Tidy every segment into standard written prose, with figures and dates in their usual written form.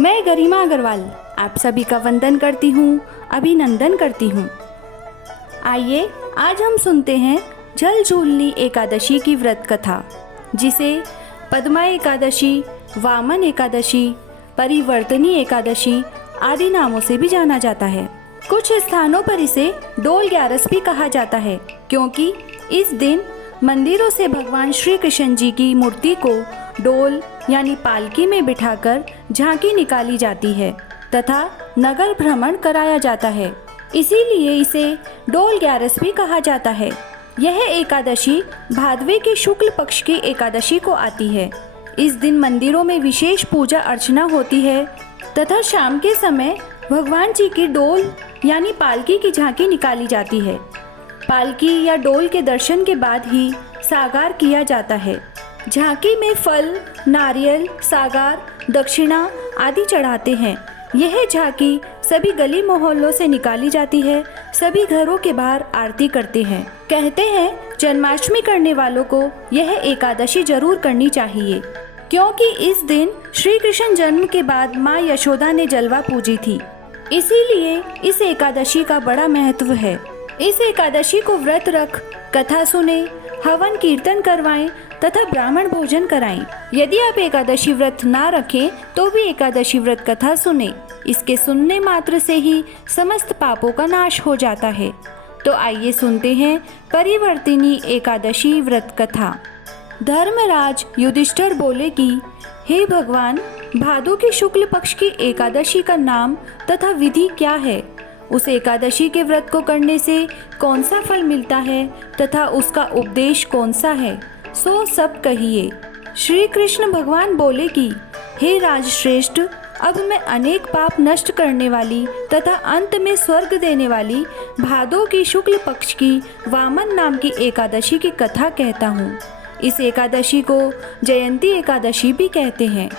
मैं गरिमा अग्रवाल आप सभी का वंदन करती हूँ, अभिनंदन करती हूँ। आइए आज हम सुनते हैं जलझूलनी एकादशी की व्रत कथा, जिसे पद्मा एकादशी, वामन एकादशी, परिवर्तनी एकादशी आदि नामों से भी जाना जाता है। कुछ स्थानों पर इसे डोल ग्यारस भी कहा जाता है, क्योंकि इस दिन मंदिरों से भगवान श्री कृष्ण जी की मूर्ति को डोल यानी पालकी में बिठाकर झांकी निकाली जाती है तथा नगर भ्रमण कराया जाता है। इसीलिए इसे डोल ग्यारस भी कहा जाता है। यह एकादशी भादवे के शुक्ल पक्ष की एकादशी को आती है। इस दिन मंदिरों में विशेष पूजा अर्चना होती है तथा शाम के समय भगवान जी की डोल यानी पालकी की झांकी निकाली जाती है। पालकी या डोल के दर्शन के बाद ही सागार किया जाता है। झांकी में फल, नारियल, सागार, दक्षिणा आदि चढ़ाते हैं। यह झांकी सभी गली मोहल्लों से निकाली जाती है। सभी घरों के बाहर आरती करते हैं। कहते हैं जन्माष्टमी करने वालों को यह एकादशी जरूर करनी चाहिए, क्योंकि इस दिन श्री कृष्ण जन्म के बाद माँ यशोदा ने जलवा पूजी थी। इसीलिए इस एकादशी का बड़ा महत्व है। इस एकादशी को व्रत रख कथा सुने, हवन कीर्तन करवाएं तथा ब्राह्मण भोजन कराएं। यदि आप एकादशी व्रत ना रखें तो भी एकादशी व्रत कथा सुने। इसके सुनने मात्र से ही समस्त पापों का नाश हो जाता है। तो आइए सुनते हैं परिवर्तिनी एकादशी व्रत कथा। धर्मराज युधिष्ठिर बोले कि हे भगवान, भादो की शुक्ल पक्ष की एकादशी का नाम तथा विधि क्या है? उस एकादशी के व्रत को करने से कौन सा फल मिलता है तथा उसका उपदेश कौन सा है, सो सब कहिए। श्री कृष्ण भगवान बोले कि हे राजश्रेष्ठ, अब मैं अनेक पाप नष्ट करने वाली तथा अंत में स्वर्ग देने वाली भादो की शुक्ल पक्ष की वामन नाम की एकादशी की कथा कहता हूँ। इस एकादशी को जयंती एकादशी भी कहते हैं।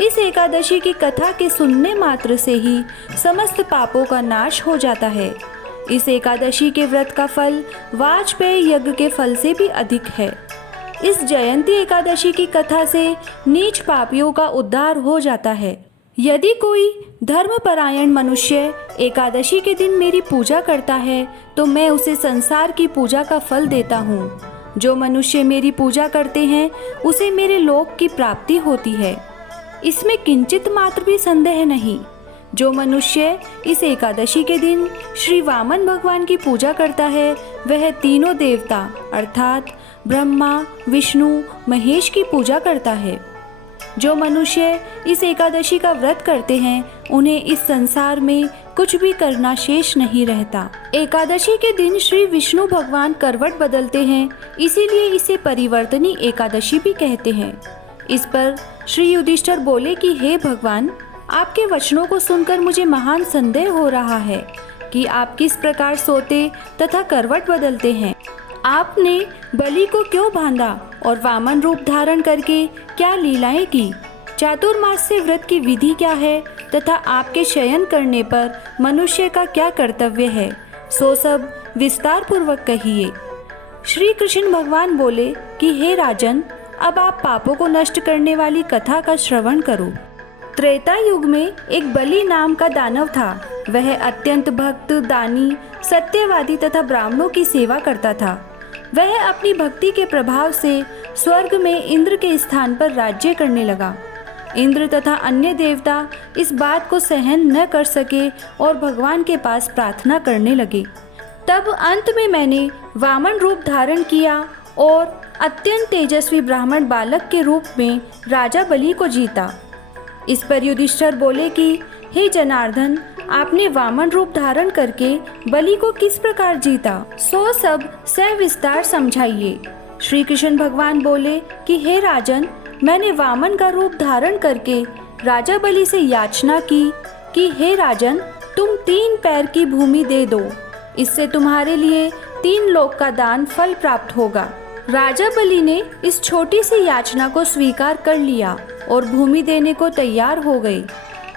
इस एकादशी की कथा के सुनने मात्र से ही समस्त पापों का नाश हो जाता है। इस एकादशी के व्रत का फल वाजपेयी यज्ञ के फल से भी अधिक है। इस जयंती एकादशी की कथा से नीच पापियों का उद्धार हो जाता है। यदि कोई धर्मपरायण मनुष्य एकादशी के दिन मेरी पूजा करता है तो मैं उसे संसार की पूजा का फल देता हूँ। जो मनुष्य मेरी पूजा करते हैं उसे मेरे लोक की प्राप्ति होती है। इसमें किंचित मात्र भी संदेह नहीं। जो मनुष्य इस एकादशी के दिन श्री वामन भगवान की पूजा करता है वह तीनों देवता अर्थात ब्रह्मा, विष्णु, महेश की पूजा करता है। जो मनुष्य इस एकादशी का व्रत करते हैं उन्हें इस संसार में कुछ भी करना शेष नहीं रहता। एकादशी के दिन श्री विष्णु भगवान करवट बदलते हैं, इसीलिए इसे परिवर्तनी एकादशी भी कहते हैं। इस पर श्री युधिष्ठिर बोले कि हे भगवान, आपके वचनों को सुनकर मुझे महान संदेह हो रहा है कि आप किस प्रकार सोते तथा करवट बदलते हैं। आपने बलि को क्यों बांधा और वामन रूप धारण करके क्या लीलाएं की? चातुर्मास से व्रत की विधि क्या है तथा आपके शयन करने पर मनुष्य का क्या कर्तव्य है, सो सब विस्तार पूर्वक कहिए। श्री कृष्ण भगवान बोले कि हे राजन, अब आप पापों को नष्ट करने वाली कथा का श्रवण करो। त्रेता युग में एक बलि नाम का दानव था। वह अत्यंत भक्त, दानी, सत्यवादी तथा ब्राह्मणों की सेवा करता था। वह अपनी भक्ति के प्रभाव से स्वर्ग में इंद्र के स्थान पर राज्य करने लगा। इंद्र तथा अन्य देवता इस बात को सहन न कर सके और भगवान के पास प्रार्थना करने लगे। तब अंत में मैंने वामन रूप धारण किया और अत्यंत तेजस्वी ब्राह्मण बालक के रूप में राजा बलि को जीता। इस पर युधिष्ठिर बोले कि हे जनार्दन, आपने वामन रूप धारण करके बलि को किस प्रकार जीता, सो सब सविस्तार समझाइए। श्री कृष्ण भगवान बोले कि हे राजन, मैंने वामन का रूप धारण करके राजा बलि से याचना की कि हे राजन, तुम 3 पैर की भूमि दे दो, इससे तुम्हारे लिए 3 लोक का दान फल प्राप्त होगा। राजा बलि ने इस छोटी सी याचना को स्वीकार कर लिया और भूमि देने को तैयार हो गए।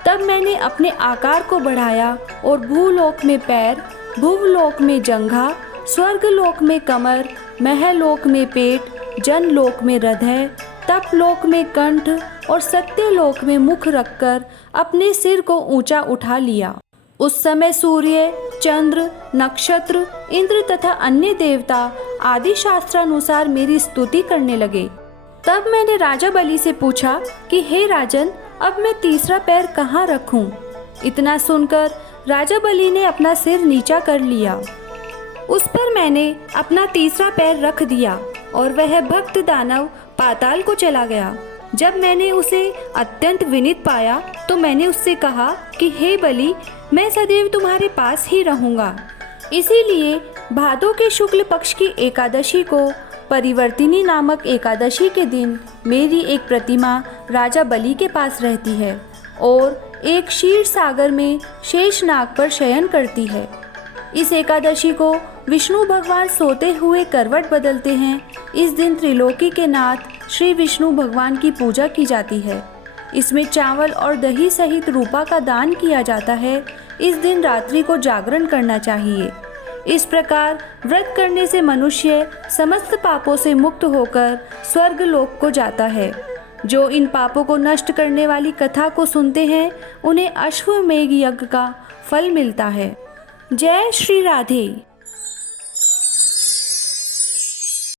तब मैंने अपने आकार को बढ़ाया और भूलोक में पैर, भुवलोक में जंघा, स्वर्गलोक में कमर, महलोक में पेट, जनलोक में हृदय, तप लोक में कंठ और सत्य लोक में मुख रखकर अपने सिर को ऊंचा उठा लिया। उस समय सूर्य, चंद्र, नक्षत्र, इंद्र तथा अन्य देवता आदि शास्त्रानुसार मेरी स्तुति करने लगे। तब मैंने राजा बलि से पूछा कि हे राजन, अब मैं तीसरा पैर कहाँ रखूं? इतना सुनकर राजा बलि ने अपना सिर नीचा कर लिया। उस पर मैंने अपना तीसरा पैर रख दिया और वह भक्त दानव पाताल को चला गया। जब मैंने उसे अत्यंत विनीत पाया तो मैंने उससे कहा कि हे बलि, मैं सदैव तुम्हारे पास ही रहूँगा। इसीलिए भादों के शुक्ल पक्ष की एकादशी को परिवर्तिनी नामक एकादशी के दिन मेरी एक प्रतिमा राजा बलि के पास रहती है और एक क्षीर सागर में शेषनाग पर शयन करती है। इस एकादशी को विष्णु भगवान सोते हुए करवट बदलते हैं। इस दिन त्रिलोकी के नाथ श्री विष्णु भगवान की पूजा की जाती है। इसमें चावल और दही सहित रूपा का दान किया जाता है। इस दिन रात्रि को जागरण करना चाहिए। इस प्रकार व्रत करने से मनुष्य समस्त पापों से मुक्त होकर स्वर्ग लोक को जाता है। जो इन पापों को नष्ट करने वाली कथा को सुनते हैं उन्हें अश्वमेध यज्ञ का फल मिलता है। जय श्री राधे।